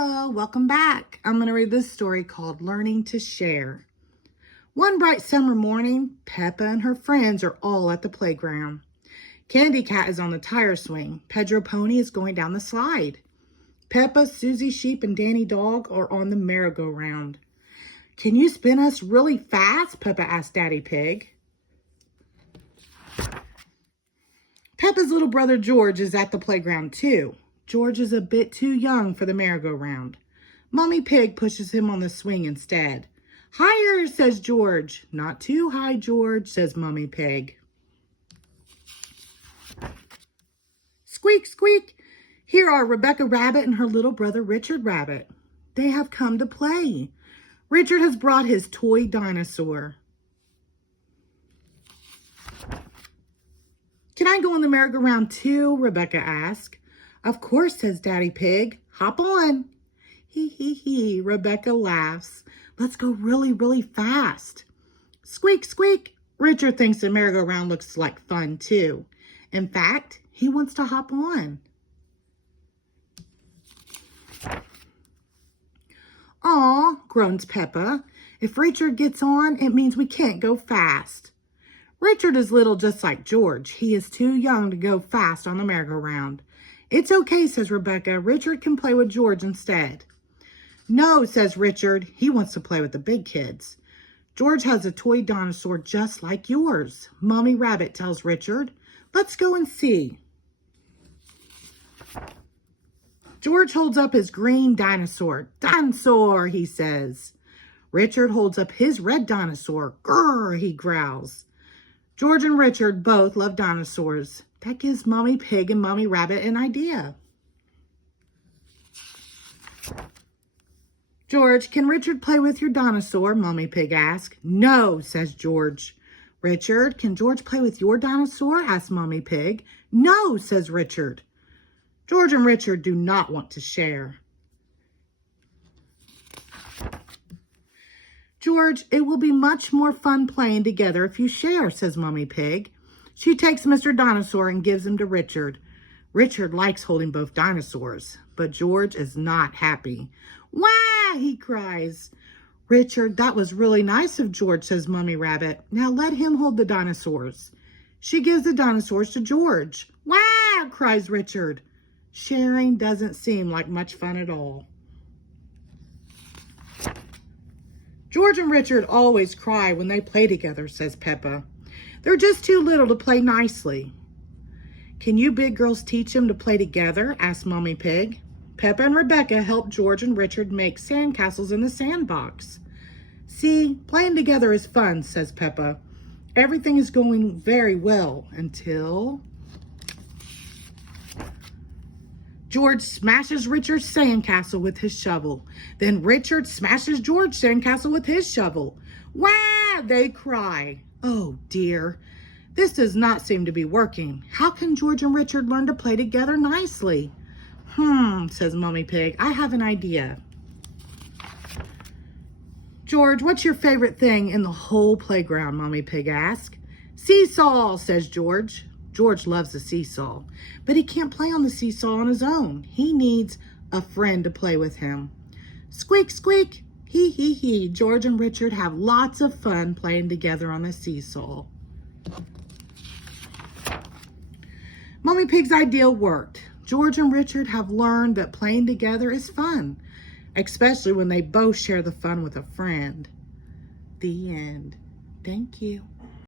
Hello, welcome back. I'm going to read this story called Learning to Share. One bright summer morning, Peppa and her friends are all at the playground. Candy Cat is on the tire swing. Pedro Pony is going down the slide. Peppa, Susie Sheep, and Danny Dog are on the merry-go-round. Can you spin us really fast? Peppa asked Daddy Pig. Peppa's little brother George is at the playground too. George is a bit too young for the merry-go-round. Mommy Pig pushes him on the swing instead. Higher, says George. Not too high, George, says Mommy Pig. Squeak, squeak. Here are Rebecca Rabbit and her little brother Richard Rabbit. They have come to play. Richard has brought his toy dinosaur. Can I go on the merry-go-round too? Rebecca asked. Of course, says Daddy Pig. Hop on. Hee hee hee, Rebecca laughs. Let's go really, really fast. Squeak, squeak. Richard thinks the merry-go-round looks like fun too. In fact, he wants to hop on. Aw, groans Peppa. If Richard gets on, it means we can't go fast. Richard is little just like George. He is too young to go fast on the merry-go-round. It's okay, says Rebecca. Richard can play with George instead. No, says Richard. He wants to play with the big kids. George has a toy dinosaur just like yours. Mommy Rabbit tells Richard. Let's go and see. George holds up his green dinosaur. Dinosaur, he says. Richard holds up his red dinosaur. Grrr, he growls. George and Richard both love dinosaurs. That gives Mommy Pig and Mommy Rabbit an idea. George, can Richard play with your dinosaur? Mommy Pig asked. No, says George. Richard, can George play with your dinosaur? Asks Mommy Pig. No, says Richard. George and Richard do not want to share. George, it will be much more fun playing together if you share, says Mommy Pig. She takes Mr. Dinosaur and gives him to Richard. Richard likes holding both dinosaurs, but George is not happy. Wah! He cries. Richard, that was really nice of George, says Mommy Rabbit. Now let him hold the dinosaurs. She gives the dinosaurs to George. Wah! Cries Richard. Sharing doesn't seem like much fun at all. George and Richard always cry when they play together, says Peppa. They're just too little to play nicely. Can you big girls teach them to play together? Asked Mommy Pig. Peppa and Rebecca help George and Richard make sandcastles in the sandbox. See, playing together is fun, says Peppa. Everything is going very well until George smashes Richard's sandcastle with his shovel. Then Richard smashes George's sandcastle with his shovel. Wah! They cry. Oh dear, this does not seem to be working. How can George and Richard learn to play together nicely? Says Mommy Pig. I have an idea. George, what's your favorite thing in the whole playground? Mommy Pig asked. Seesaw, says George. George loves the seesaw, but he can't play on the seesaw on his own. He needs a friend to play with him. Squeak, squeak. Hee hee hee. George and Richard have lots of fun playing together on the seesaw. Mommy Pig's idea worked. George and Richard have learned that playing together is fun, especially when they both share the fun with a friend. The end. Thank you.